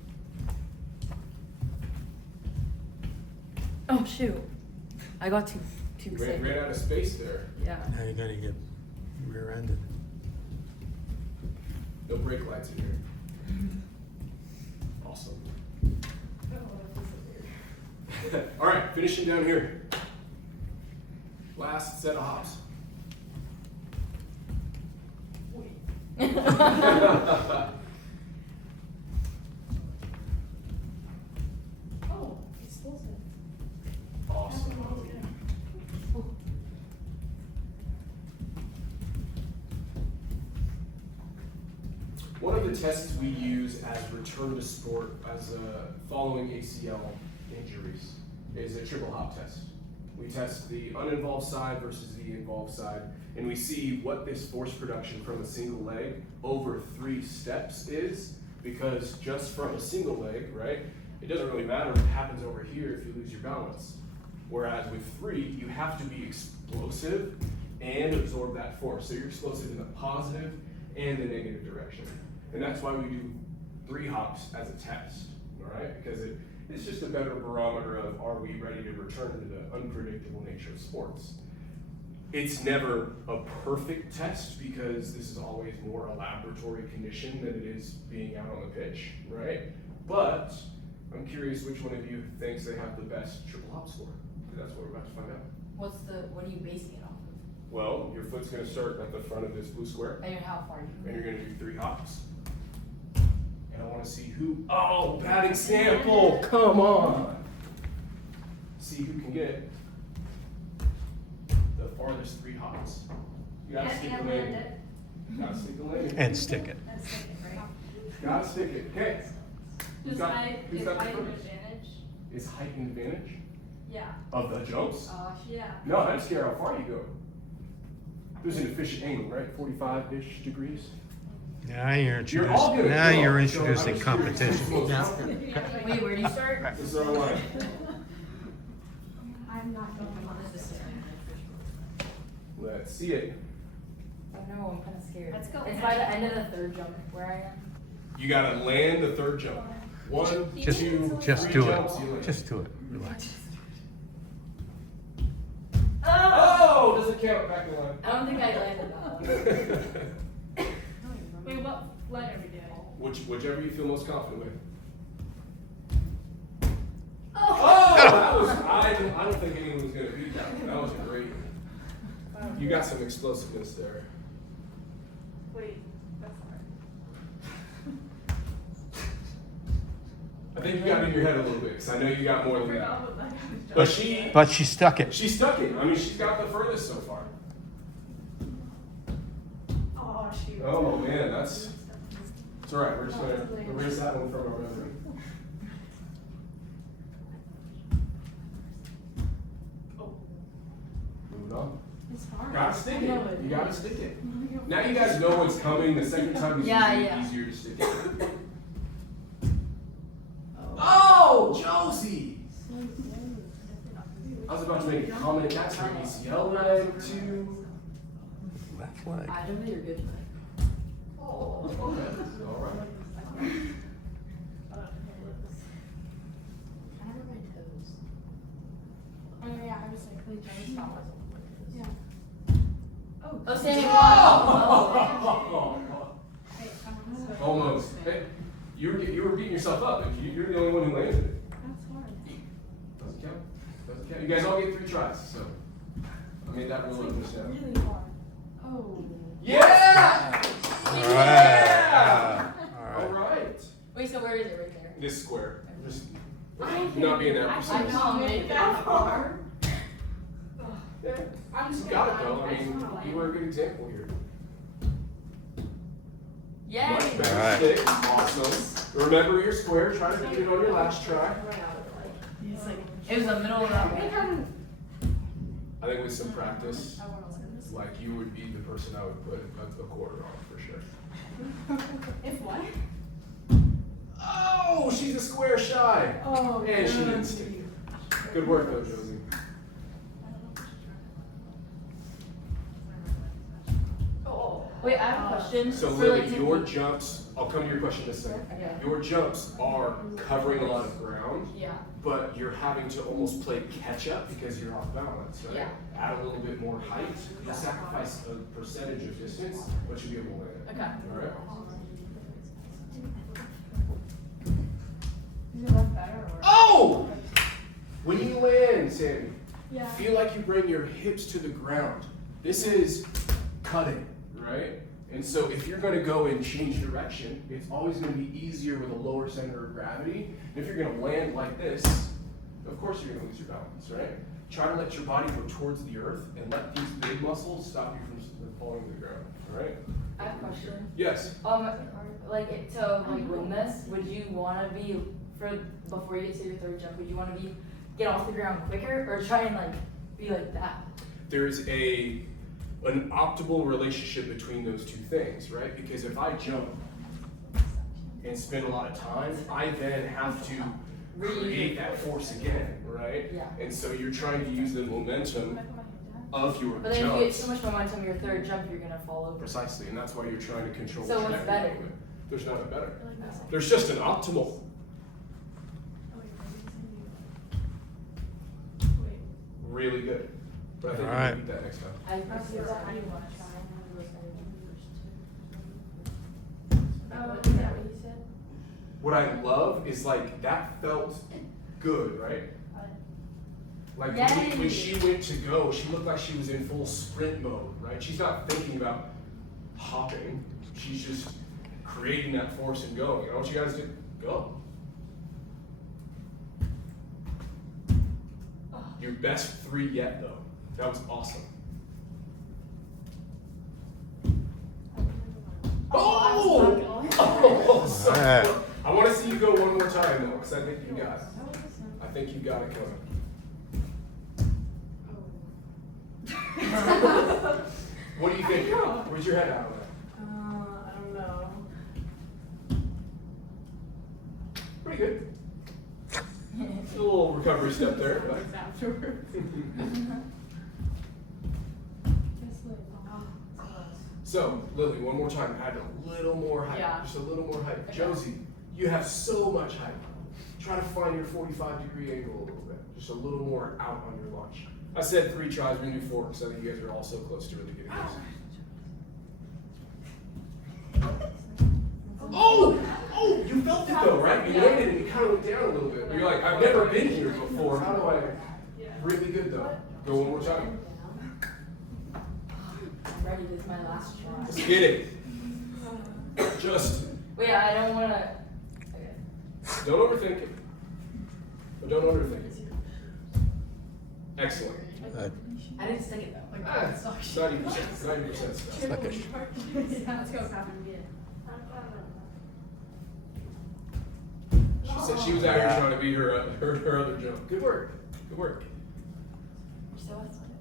Oh shoot. I got too You excited. ran out of space there. Yeah. Now you're gonna get rear-ended. No brake lights in here. Awesome. All right, finishing down here. Last set of hops. Oh, explosive. Awesome. One of the tests we use as return to sport as following ACL injuries is a triple hop test. We test the uninvolved side versus the involved side, and we see what this force production from a single leg over 3 steps is, because just from a single leg, right, it doesn't really matter what happens over here if you lose your balance. Whereas with 3, you have to be explosive and absorb that force. So you're explosive in the positive and the negative direction. And that's why we do 3 hops as a test, all right? Because it's just a better barometer of, are we ready to return to the unpredictable nature of sports? It's never a perfect test, because this is always more a laboratory condition than it is being out on the pitch, right? But I'm curious which one of you thinks they have the best triple hop score, because that's what we're about to find out. What are you basing it off of? Well, your foot's gonna start at the front of this blue square, And how far you and you're gonna do 3 hops. And I wanna see who, oh, bad example, come on. See who can get the farthest 3 hops. You gotta stick the landing. Gotta stick the landing. And stick it. That's second, right? Gotta stick it, okay. Who's got the Is height an furthest? advantage? Is height an advantage Yeah. of the jumps? Yeah. No, I don't care how far you go. There's an efficient angle, right? 45-ish degrees. Now you're all gonna go, introducing so I'm just competition. curious. Wait, where do you start? This is our line. I'm not going on this. Let's see it. I know, I'm kinda scared. Let's go. It's by the end of the 3rd jump where I am. You gotta land the 3rd jump. 1, Just 2, just 3 do jumps, you it. land. Just do it. Relax. Oh, doesn't count, back in line. I don't think I landed that one. Wait, what flight are we doing? Whichever you feel most confident with. Oh! That was, I don't think anyone was gonna beat that one. That was great. You got some explosiveness there. Wait, that's hard. I think you got it in your head a little bit, because I know you got more I than that. forgot what leg I But was But she stuck it. she stuck it. I mean, she's got the furthest so far. Oh, shoot. Oh man, it's all right. We're just gonna erase that one from our memory. Oh. Moving on. It's hard. Gotta stick I it. know it. You gotta stick it. Now you guys know what's coming. The second time is Yeah, usually yeah. easier to stick it. Oh, Josie! I was about to make a comment. That's her ACL leg too. Left leg. I don't know you're good. Oh, okay. All right. I have my toes. Oh, yeah, I was like, wait, yeah. Oh, standing Oh! Hey, I'm so Almost. Hey, you were beating yourself up. You're the only one who landed it. That's hard. Doesn't count. Doesn't count. You guys all get 3 tries, so. I made that real easy. Really hard. Oh. Yeah! All Yeah! right. All right. Wait, so where is it right there? This square. Just not being that I precise. can't make that far. Yeah. I'm just You got it gonna- though. I mean, you were a good example here. Yay! Much better All right. stick. Awesome. Remember your square. Try to beat it on your last try. It was the middle of that way. I think with some practice, like you would be the person I would put a quarter on for sure. If what? Oh, she's a square shy. Oh, And she didn't stick it. Good work though, Josie. Wait, I have a question. So For, Lily, like, your jumps, I'll come to your question in a second. Okay. Your jumps are covering a lot of ground, Yeah. but you're having to almost play catch up because you're off balance, right? Yeah. Add a little bit more height. You'll sacrifice a percentage of distance, but you'll be able to land it. Okay. All right? Is it left better or? Oh! When you land, Sammy, Yeah. feel like you bring your hips to the ground. This is cutting, right? And so if you're gonna go and change direction, it's always gonna be easier with a lower center of gravity. And if you're gonna land like this, of course you're gonna lose your balance, right? Try to let your body go towards the earth and let these big muscles stop you from falling to the ground, all right? I have a question. Yes. Like to like win this, would you want to be before you get to your third jump? Would you want to get off the ground quicker, or try and like be like that? There's an optimal relationship between those two things, right? Because if I jump and spend a lot of time, I then have to create that force again, right? Yeah. And so you're trying to use the momentum of your But then if you get jump. so much momentum, your third jump, you're gonna fall over. Precisely, and that's why you're trying to control So the what's trajectory better? of it. There's not a better. There's just an optimal. Really good. But I think All we right. can beat that next time. I want to try. Oh, is that what you said? What I love is like that felt good, right? Like when Yay. she went to go, she looked like she was in full sprint mode, right? She's not thinking about hopping. She's just creating that force and going. I want you guys to go. Your best 3 yet, though. That was awesome. Oh! Oh, so Alright. I want to see you go one more time, though, because I think you got it. I think you got it coming. What do you think? Where's your head out of that? I don't know. Pretty good. A little recovery step there. But Afterwards. so, Lily, one more time. Add a little more height. Yeah. Just a little more height. Okay. Josie, you have so much height. Try to find your 45-degree angle a little bit. Just a little more out on your launch. I said 3 tries, we're gonna do 4 because I think you guys are all so close to really getting this. Oh! Oh! You felt it though, right? You landed and you kind of went down a little bit. But you're like, I've never been here before. How do I? Really good though. Go one more time. I'm ready. This is my last try. Just get it. Just Wait, I don't want to. Okay. don't overthink it. But don't underthink it. Excellent. I didn't stick it though. Ah, 90% stuff. Let's go, Catherine. She said she was out here trying to beat her other jump. Good work. Good work. You're so athletic.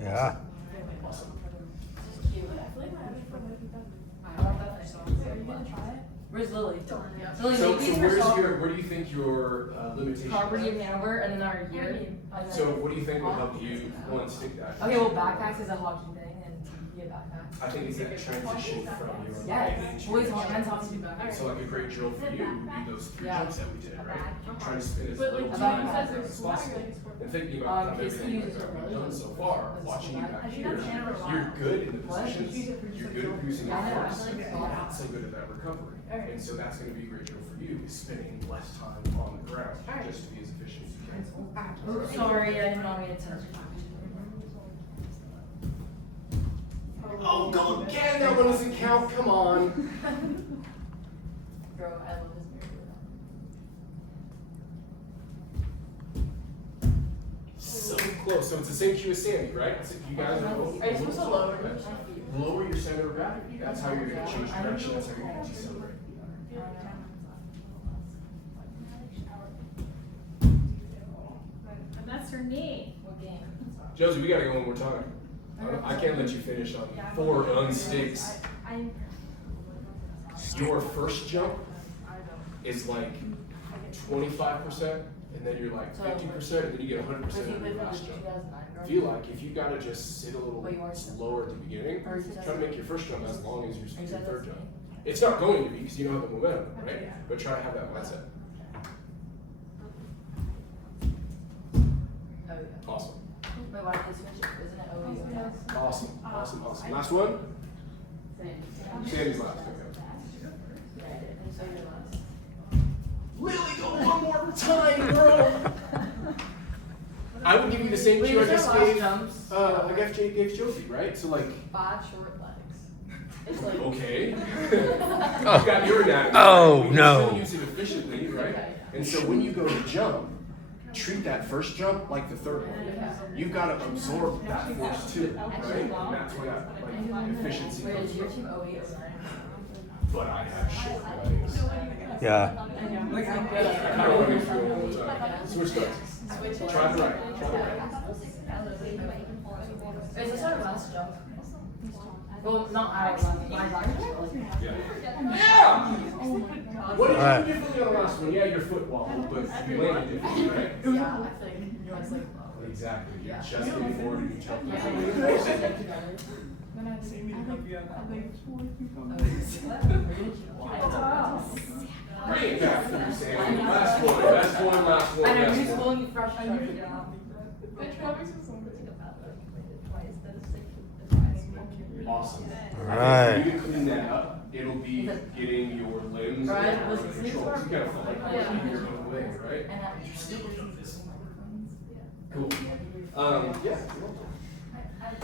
Yeah. Awesome. Cute. I want that next one. Are you gonna try it? Where's Lily? Lily, So maybe it's where do you think your limitation property in is? Hanover and then our year. So what do you think will help you one stick that? Okay, well, backpacks is a hockey thing, and you get backpack. I think it's that transition from your Yes, boys want men's hockey backpack. So like a great drill for you would be those 3 Yeah. jumps that we did, right? Trying to spend as But little like, time About as there's possible. swag, like, And thinking about kind of Casey everything uses that it we've done so really far, well. watching you back I think here, that's Hannah Ross. you're good in the What? positions, you're good at producing the I know, I force, feel like you're it's not so good at that recovery. And so that's gonna be a great drill for you, is spending less time on the ground, just to be as efficient as you can. Sorry, I didn't want to get attention. Oh, go again, that one doesn't count, come on. Bro, I love this mirror. So close, so it's the same cue as Sandy, right? So you guys are both. Are you supposed to lower Okay. it? Lower your center of gravity, that's how you're gonna change direction, that's how you're gonna decelerate. And that's her knee. What game? Josie, we gotta go one more time. I can't let you finish on 4 unsticks. Your first jump is like 25%, and then you're like 50%, and then you get 100% Was he on with your the last jump. 2009 I feel like if you gotta just sit a little But you weren't- slower at the beginning, Or you try to make your first jump as long as your Is that third the jump. same? It's not going to be because you don't have the momentum, right? But try to have that mindset. Oh, yeah. Awesome. Wait, why did they switch it? Isn't it OE? Awesome. Awesome. Awesome. Last one. Sandy's last. Okay. So you're last. Lily, go one more time, girl. I would give you the same Wait, cue I is there just last gave. jumps? I gave Josie, right? So like, 5 short legs. It's like. okay. You got your anatomy. Oh, We can no. still use it efficiently, right? And so when you go to jump, treat that first jump like the third one. You've got to absorb that force too, right? And that's where that like efficiency Wait, comes is your from. team OE or 9? But I have short legs. Yeah. I kind of want to do it one more time. Switch legs. Try the right. Try the right. Is this our last jump? Well, not our last, my last jump. Yeah. Yeah! What did Alright. you do differently on the last one? Yeah, your foot wobbled, but you landed differently, right? Yeah, I think I was like, Exactly. Your chest came forward and you jumped. Bring it back for me, Sandy. Last one, last one, last one, I know, last he's one. pulling you fresh. Awesome. Alright. If you can clean that up, it'll be getting your limbs Right, under listen, these control. are- So you gotta feel like you're in your own way, right? And Cool. Yeah.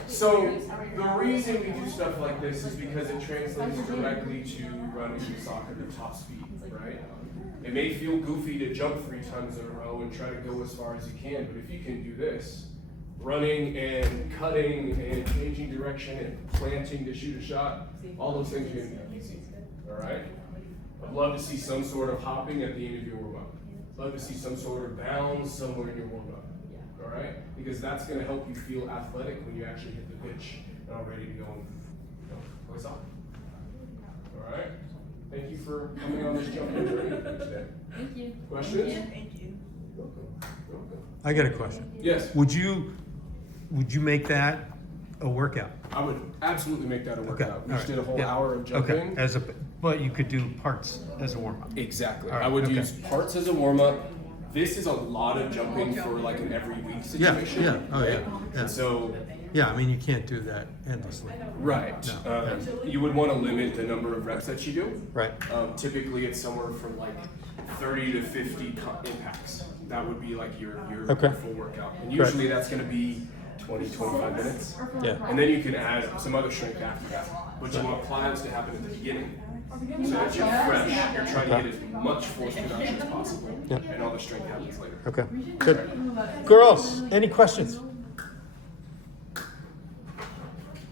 So the reason we do stuff like this is because it translates directly to running soccer at top speed, right? It may feel goofy to jump 3 times in a row and try to go as far as you can, but if you can do this, running and cutting and changing direction and planting to shoot a shot, all those things are gonna be easy, all right? I'd love to see some sort of hopping at the end of your warm-up. Love to see some sort of bounds somewhere in your warm-up, all right? Because that's gonna help you feel athletic when you actually hit the pitch and are ready to go and play soccer. All right? Thank you for coming on this jumping journey with me today. Thank you. Questions? Thank you. Welcome. Welcome. I got a question. Yes, Would you make that a workout? I would absolutely make that a workout. We just did a whole Yeah. hour of jumping. Okay. But you could do parts as a warm up. Exactly. All right, I would okay. use parts as a warm-up. This is a lot of jumping for like an every week Yeah. situation. Yeah. Oh yeah. right? Yeah. And so, Yeah. I mean, you can't do that endlessly. right. No. You would want to limit the number of reps that you do. Right. Typically, it's somewhere from like 30 to 50 impacts. That would be like your Okay. full workout. And usually that's going to be 20, 25 minutes. Yeah. And then you can add some other strength after that. But you want plyo's to happen at the beginning. So that you're fresh, you're trying to get as much force production as possible. Yeah. And all the strength happens later. Okay. Good. Girls, any questions?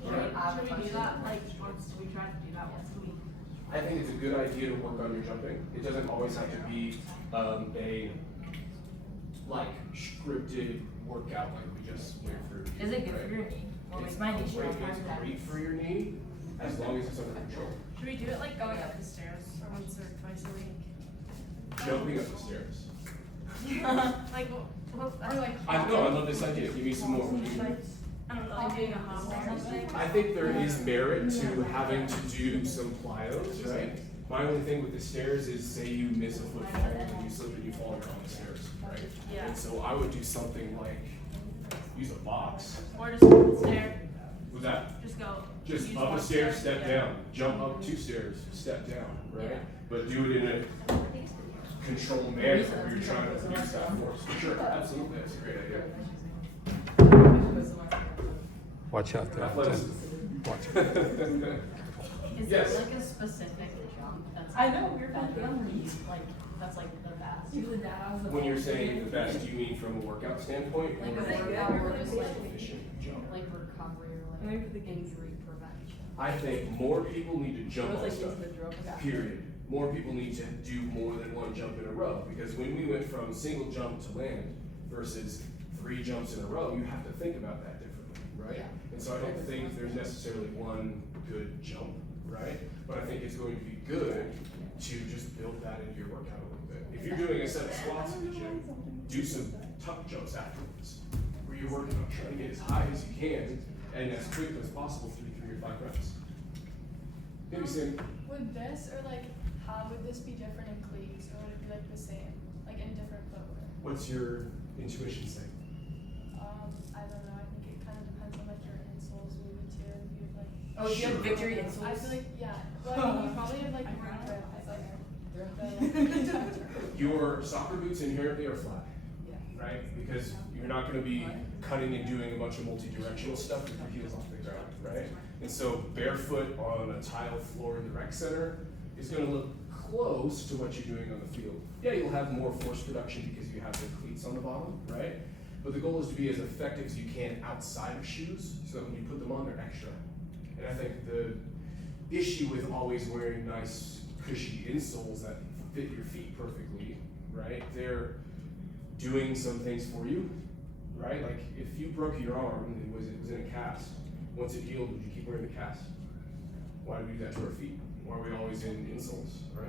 Should we do that, like, once we try to do that once a week? I think it's a good idea to work on your jumping. It doesn't always have to be a like scripted workout like we just went through. Is it good for your knee? Well, It's it's my knee. great, it's great for your knee as long as it's under control. Should we do it like going up the stairs or once or twice a week? Jumping up the stairs. Like, or like. I know, I love this idea. Give me some more. I don't know, like doing a hop or something. I think there is merit to having to do some plyos, right? My only thing with the stairs is say you miss a footfall and you slip and you fall down the stairs, right? Yeah. And so I would do something like use a box. Or just up the stair, Was that? just go. Just use up a one stair, step yeah. down, jump up 2 stairs, step down, right? Yeah. But do it in a controlled manner where you're trying to produce that force. Sure, absolutely, that's a great idea. Watch out there. Athleticism. Watch. Is Yes. there like a specific jump that's I know, we're that fucking would be, hungry. like that's like the best? When you're saying the best, do you mean from a workout standpoint? Like or a workout or just like efficient jump? like recovery or Maybe like for the injury prevention. I think more people need to jump on Like stuff, into the drop. period. More people need to do more than one jump in a row, because when we went from single jump to land versus 3 jumps in a row, you have to think about that differently, right? Yeah. And so I don't think there's necessarily one good jump, right? But I think it's going to be good to just build that into your workout a little bit. If you're doing a set of squats in the gym, do some tuck jumps afterwards, where you're working on trying to get as high as you can and as quick as possible through 3 or 5 reps. Maybe Sam. Would this, or like, how would this be different in cleats, or would it be like the same, like in different footwear? What's your intuition say? I don't know, I think it kind of depends on like your insoles maybe too, if you have like. Oh, do you have Sure. victory I insoles? feel like, yeah, well, I mean, you probably have like more grip, like, Your soccer boots inherently are flat, right? Because you're not gonna be cutting and doing a bunch of multi-directional stuff with your heels off the ground, right? And so barefoot on a tile floor in the rec center is gonna look close to what you're doing on the field. Yeah, you'll have more force production because you have the cleats on the bottom, right? But the goal is to be as effective as you can outside of shoes, so that when you put them on, they're extra. And I think the issue with always wearing nice cushy insoles that fit your feet perfectly, right? They're doing some things for you, right? Like if you broke your arm and it was in a cast, once it healed, would you keep wearing the cast? Why do we do that to our feet? Why are we always in insoles, right?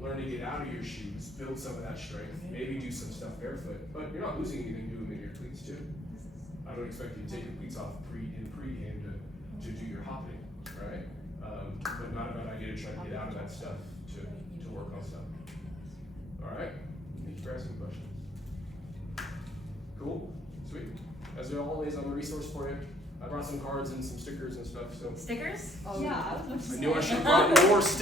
Learn to get out of your shoes, build some of that strength, maybe do some stuff barefoot, but you're not losing anything doing it in your cleats too. I don't expect you to take your cleats off pre-game to do your hopping, right? But not a bad idea to try to get out of that stuff to work on stuff. All right, thank you for asking questions. Cool, sweet. As always, I'm a resource for you. I brought some cards and some stickers and stuff, so Stickers? Yeah, I was. I knew I should have brought more stickers.